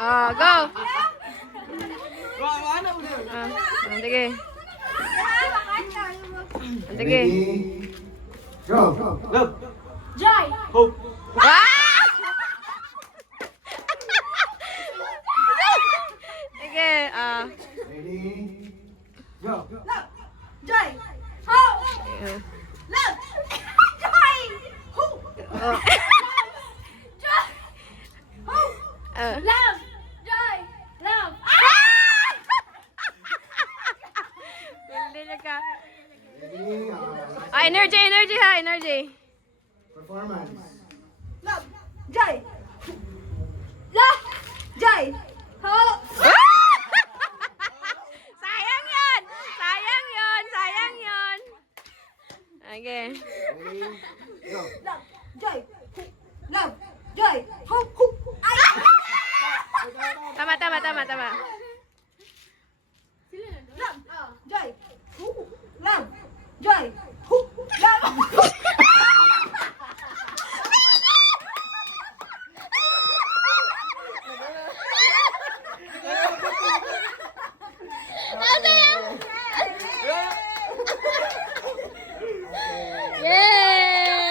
Go. Ano ulit? Sige. Sige. Ready? Go. Love. Joy! Hope. Sige. Ready? Go. Love! Joy! Hope! Love! Joy! Hope! Joy! Hope! Love! Joy! Love! Hindi na ka. Ready? Energy, energy ha, energy. Performance. Love! Joy! Love! Joy! Hope! Sayang yun! Sayang yun! Sayang yun! Okay. Ready? Go. Love! Joy! Love! Joy! Hope! Hope! Ay! Tama, tama, tama, tama. Love! Joy! Hope! Love! Joy! Hope! Love! Nasa